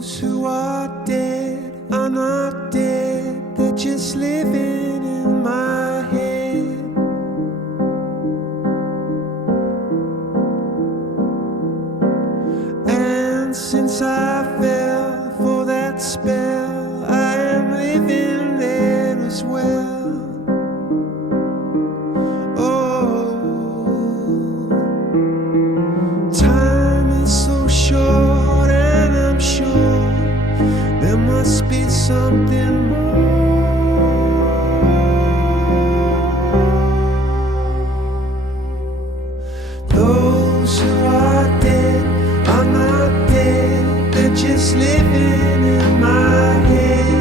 Those who are dead are not dead, they're just living in my head. And since I fell for that spell, I am living there as well. Oh, time is so short, and I'm sure there must be something more. Those who are dead are not dead, they're just living in my head.